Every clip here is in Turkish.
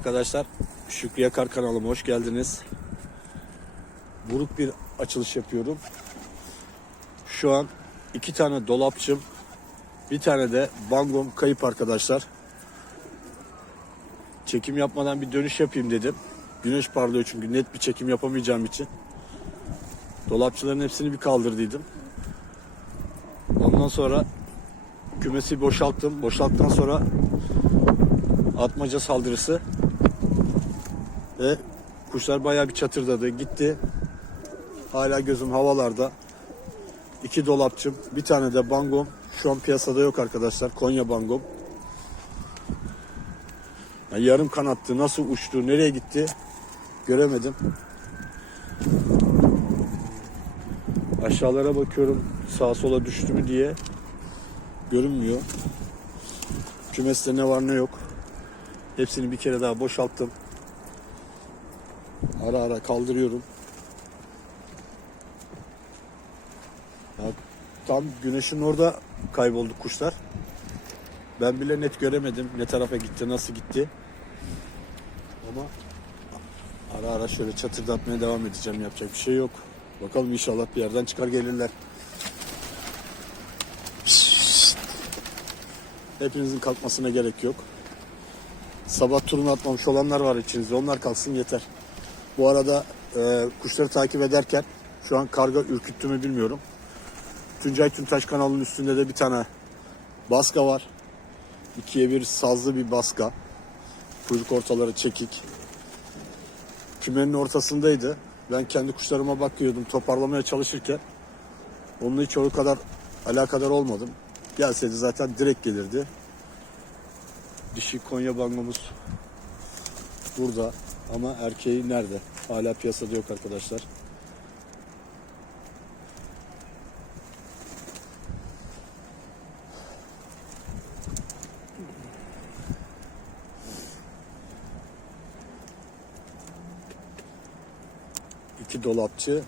Arkadaşlar Şükrü Yakar kanalıma hoş geldiniz. Buruk bir açılış yapıyorum. Şu an iki tane dolapçım, bir tane de bangom kayıp arkadaşlar. Çekim yapmadan bir dönüş yapayım dedim. Güneş parlıyor çünkü net bir çekim yapamayacağım için. Dolapçıların hepsini bir kaldırdıydım. Ondan sonra kümesi boşalttım. Boşalttıktan sonra atmaca saldırısı ve kuşlar bayağı bir çatırdadı. Gitti. Hala gözüm havalarda. İki dolapçım, bir tane de bangom. Şu an piyasada yok arkadaşlar. Konya bangom. Yani yarım kanattı. Nasıl uçtu, nereye gitti göremedim. Aşağılara bakıyorum sağa sola düştü mü diye görünmüyor. Kümeste ne var ne yok. Hepsini bir kere daha boşalttım. Ara ara kaldırıyorum. Ya, tam güneşin orada kayboldu kuşlar. Ben bile net göremedim ne tarafa gitti, nasıl gitti. Ama ara ara şöyle çatırdatmaya devam edeceğim. Yapacak bir şey yok. Bakalım inşallah bir yerden çıkar gelirler. Hepinizin kalkmasına gerek yok. Sabah turunu atmamış olanlar var içinizde. Onlar kalksın yeter. Bu arada e, kuşları takip ederken şu an karga ürküttü mü bilmiyorum. Tuncay Tüntaş kanalının üstünde de bir tane baska var. İkiye bir sazlı bir baska. Kuyruk ortaları çekik. Kümenin ortasındaydı. Ben kendi kuşlarıma bakıyordum toparlamaya çalışırken. Onunla hiç o kadar alakadar olmadım. Gelseydi zaten direkt gelirdi. Dişi Konya bangomuz burada ama erkeği nerede? Hala piyasada yok arkadaşlar. İki dolapçı.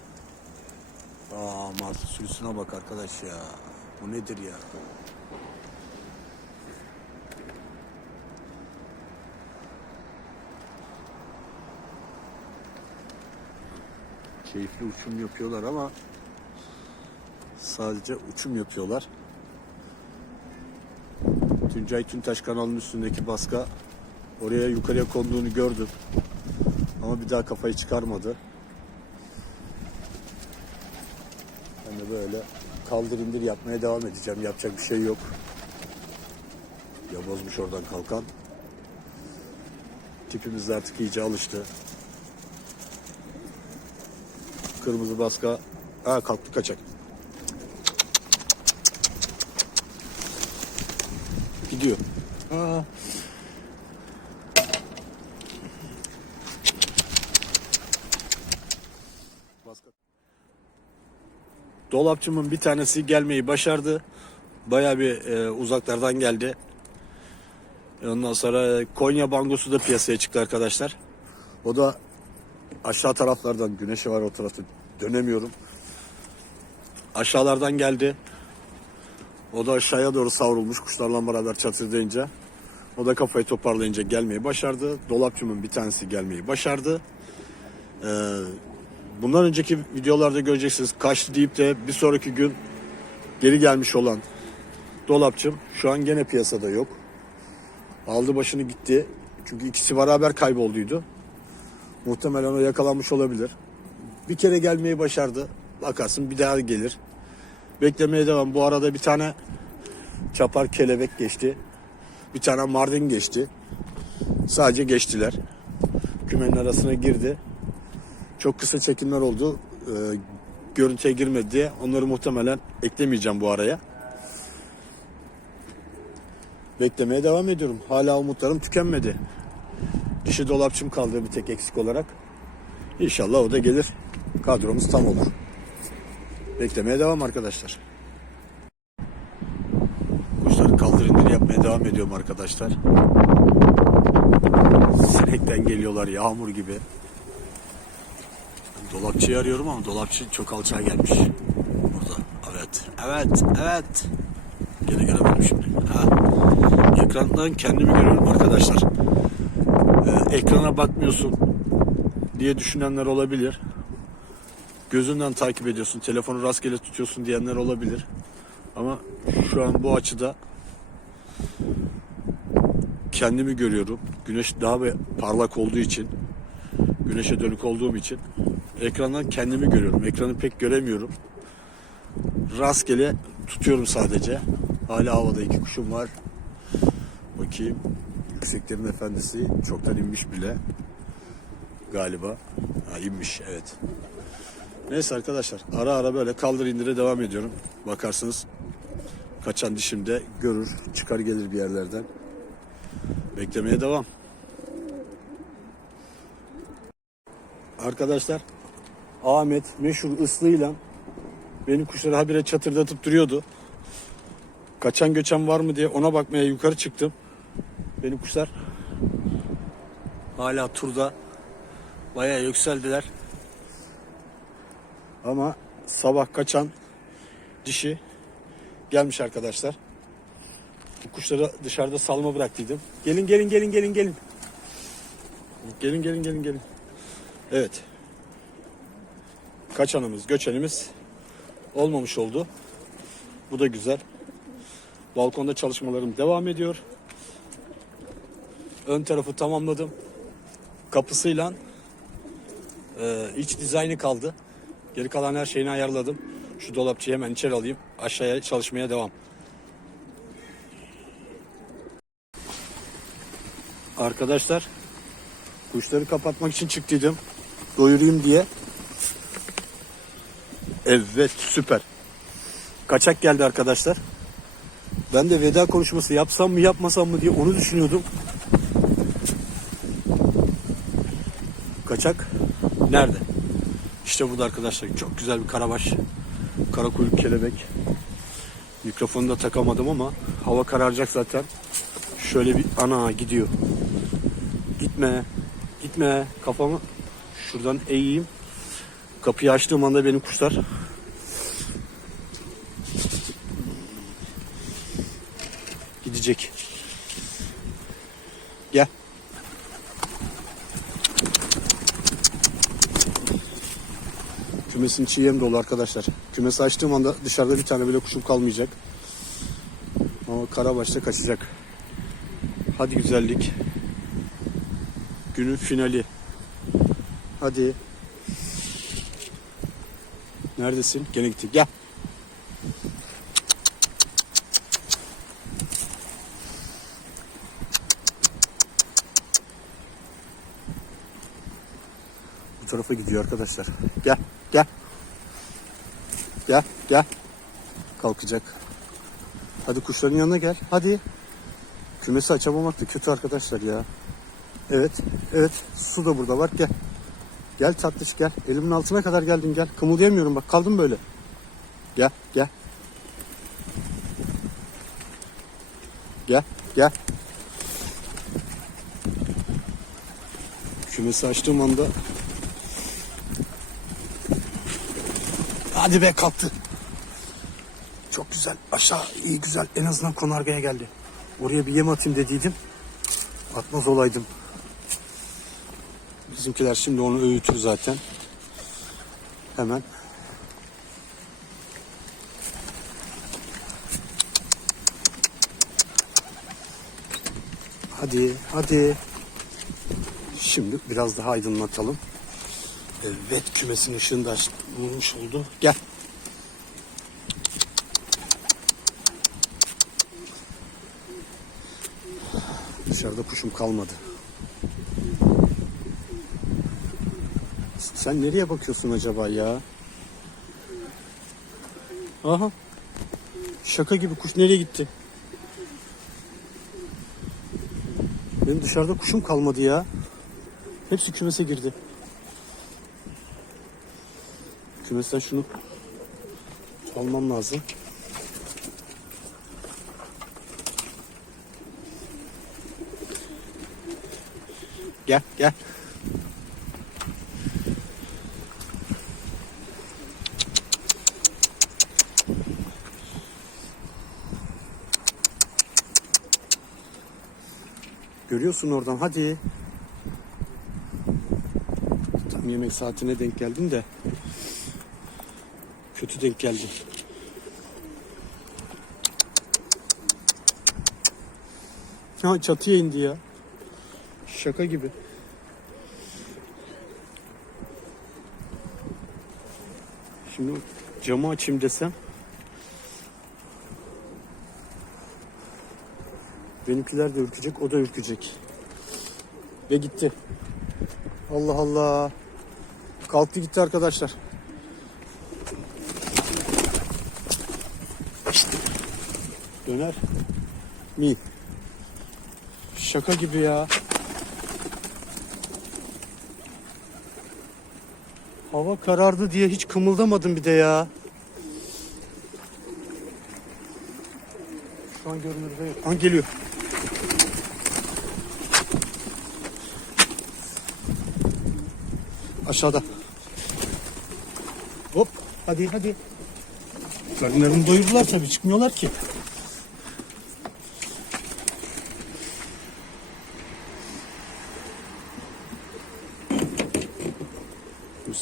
Aa sürüsüne bak arkadaş ya. Bu nedir ya? Keyifli uçum yapıyorlar ama sadece uçum yapıyorlar. Tuncay Tüntaş kanalının üstündeki baska oraya yukarıya konduğunu gördüm. Ama bir daha kafayı çıkarmadı. Ben de böyle kaldır indir yapmaya devam edeceğim. Yapacak bir şey yok. Ya bozmuş oradan kalkan. Tipimiz artık iyice alıştı. Kırmızı baska. Ha kalktı kaçak. Gidiyor. Ha. Dolapçımın bir tanesi gelmeyi başardı. Baya bir e, uzaklardan geldi. Ondan sonra Konya bangosu da piyasaya çıktı arkadaşlar. O da aşağı taraflardan güneşi var o tarafta dönemiyorum. Aşağılardan geldi. O da aşağıya doğru savrulmuş kuşlarla beraber çatırdayınca. O da kafayı toparlayınca gelmeyi başardı. Dolapçımın bir tanesi gelmeyi başardı. Ee, bundan önceki videolarda göreceksiniz kaçtı deyip de bir sonraki gün geri gelmiş olan dolapçım şu an gene piyasada yok. Aldı başını gitti. Çünkü ikisi beraber kaybolduydu. Muhtemelen o yakalanmış olabilir. Bir kere gelmeyi başardı. Bakarsın bir daha gelir. Beklemeye devam. Bu arada bir tane çapar kelebek geçti. Bir tane mardin geçti. Sadece geçtiler. Kümenin arasına girdi. Çok kısa çekimler oldu. Ee, görüntüye girmedi diye. Onları muhtemelen eklemeyeceğim bu araya. Beklemeye devam ediyorum. Hala umutlarım tükenmedi. Dişi dolapçım kaldı bir tek eksik olarak. İnşallah o da gelir. Kadromuz tam olur. Beklemeye devam arkadaşlar. Kuşları kaldır indir yapmaya devam ediyorum arkadaşlar. Sinekten geliyorlar yağmur gibi. Dolapçıyı arıyorum ama dolapçı çok alçağa gelmiş. Burada. Evet. Evet. Evet. Gene göremedim şimdi. Ha. Ekrandan kendimi görüyorum arkadaşlar. Ee, ekrana bakmıyorsun diye düşünenler olabilir. Gözünden takip ediyorsun, telefonu rastgele tutuyorsun diyenler olabilir. Ama şu an bu açıda kendimi görüyorum. Güneş daha bir parlak olduğu için, güneşe dönük olduğum için ekrandan kendimi görüyorum. Ekranı pek göremiyorum. Rastgele tutuyorum sadece. Hala havada iki kuşum var. Bakayım. Yükseklerin efendisi çoktan inmiş bile. Galiba. Ha, inmiş evet. Neyse arkadaşlar ara ara böyle kaldır indire devam ediyorum. Bakarsınız kaçan dişimde görür çıkar gelir bir yerlerden. Beklemeye devam. Arkadaşlar Ahmet meşhur ıslığıyla benim kuşları habire çatırdatıp duruyordu. Kaçan göçen var mı diye ona bakmaya yukarı çıktım. Benim kuşlar hala turda bayağı yükseldiler. Ama sabah kaçan dişi gelmiş arkadaşlar. Bu kuşları dışarıda salma bıraktıydım. Gelin gelin gelin gelin gelin. Gelin gelin gelin gelin. Evet. Kaçanımız, göçenimiz olmamış oldu. Bu da güzel. Balkonda çalışmalarım devam ediyor. Ön tarafı tamamladım. Kapısıyla e, iç dizaynı kaldı. Geri kalan her şeyini ayarladım. Şu dolapçıyı hemen içeri alayım. Aşağıya çalışmaya devam. Arkadaşlar kuşları kapatmak için çıktıydım. Doyurayım diye. Evet süper. Kaçak geldi arkadaşlar. Ben de veda konuşması yapsam mı yapmasam mı diye onu düşünüyordum. Kaçak nerede? İşte burada arkadaşlar çok güzel bir karabaş. Kara kuyruk kelebek. Mikrofonu da takamadım ama hava kararacak zaten. Şöyle bir ana gidiyor. Gitme. Gitme. Kafamı şuradan eğeyim. Kapıyı açtığım anda benim kuşlar gidecek. Gel. Kümesin içi yem dolu arkadaşlar. Kümesi açtığım anda dışarıda bir tane bile kuşum kalmayacak. Ama karabaşta kaçacak. Hadi güzellik. Günün finali. Hadi. Neredesin? Gene gitti. Gel. Tarafa gidiyor arkadaşlar. Gel, gel. Gel, gel. Kalkacak. Hadi kuşların yanına gel. Hadi. Kümesi açamamak da kötü arkadaşlar ya. Evet, evet. Su da burada var. Gel. Gel tatlış gel. Elimin altına kadar geldin gel. Kımıldayamıyorum bak kaldım böyle. Gel, gel. Gel, gel. Kümesi açtığım anda Hadi be kalktı. Çok güzel. Aşağı iyi güzel. En azından konargaya geldi. Oraya bir yem atayım dediydim. Atmaz olaydım. Bizimkiler şimdi onu öğütür zaten. Hemen. Hadi, hadi. Şimdi biraz daha aydınlatalım. Evet kümesin ışığını da bulmuş oldu. Gel. Dışarıda kuşum kalmadı. Sen nereye bakıyorsun acaba ya? Aha. Şaka gibi kuş nereye gitti? Benim dışarıda kuşum kalmadı ya. Hepsi kümese girdi. Kümesten şunu almam lazım. Gel gel. Görüyorsun oradan hadi. Tam yemek saatine denk geldim de kötü denk geldim. Ha çatıya indi ya. Şaka gibi. Şimdi camı açayım desem Benimkiler de ürkecek, o da ürkecek. Ve gitti. Allah Allah. Kalktı gitti arkadaşlar. Döner. Mi. Şaka gibi ya. Hava karardı diye hiç kımıldamadım bir de ya. Şu an görünürde yok. An geliyor. Aşağıda. Hop. Hadi hadi. Karınlarını doyurdular tabii. Çıkmıyorlar ki.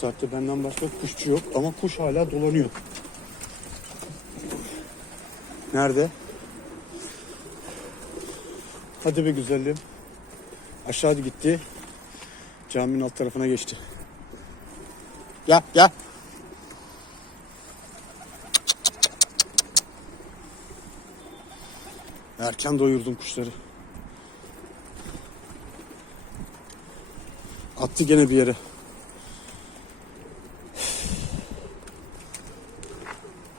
Saatte benden başka kuşçu yok ama kuş hala dolanıyor. Nerede? Hadi be güzelim. Aşağı gitti. Caminin alt tarafına geçti. Gel gel. Erken doyurdum kuşları. Attı gene bir yere.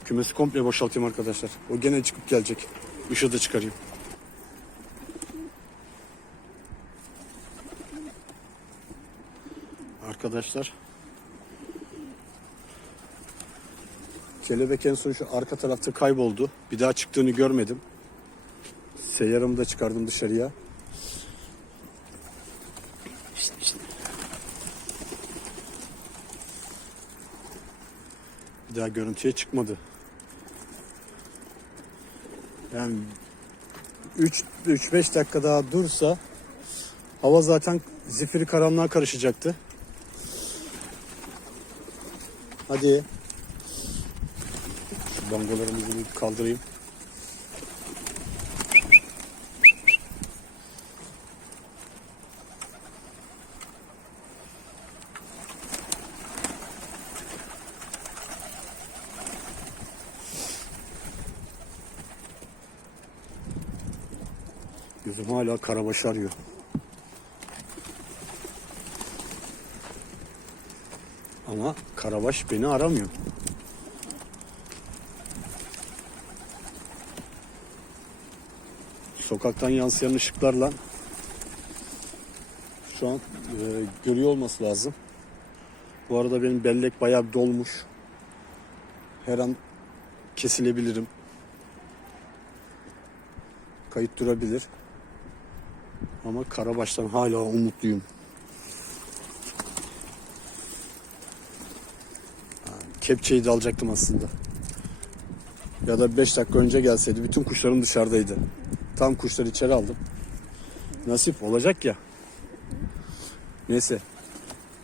Kümesi komple boşaltayım arkadaşlar. O gene çıkıp gelecek. Işığı da çıkarayım. Arkadaşlar. Kelebek en son şu arka tarafta kayboldu. Bir daha çıktığını görmedim. Seyyarımı da çıkardım dışarıya. Bir daha görüntüye çıkmadı. Yani 3-5 dakika daha dursa hava zaten zifiri karanlığa karışacaktı. Hadi. Şu bangolarımızı bir kaldırayım. Gözüm hala karabaşı arıyor. Ama karabaş beni aramıyor. Sokaktan yansıyan ışıklarla şu an e, görüyor olması lazım. Bu arada benim bellek bayağı bir dolmuş. Her an kesilebilirim. Kayıt durabilir. Ama Karabaş'tan hala umutluyum. Kepçeyi de alacaktım aslında. Ya da 5 dakika önce gelseydi bütün kuşlarım dışarıdaydı. Tam kuşları içeri aldım. Nasip olacak ya. Neyse.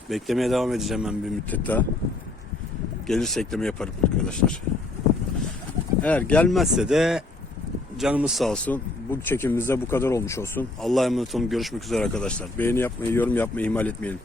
Beklemeye devam edeceğim ben bir müddet daha. Gelirse ekleme yaparım arkadaşlar. Eğer gelmezse de canımız sağ olsun. Bu çekimimizde bu kadar olmuş olsun. Allah'a emanet olun. Görüşmek üzere arkadaşlar. Beğeni yapmayı, yorum yapmayı ihmal etmeyelim.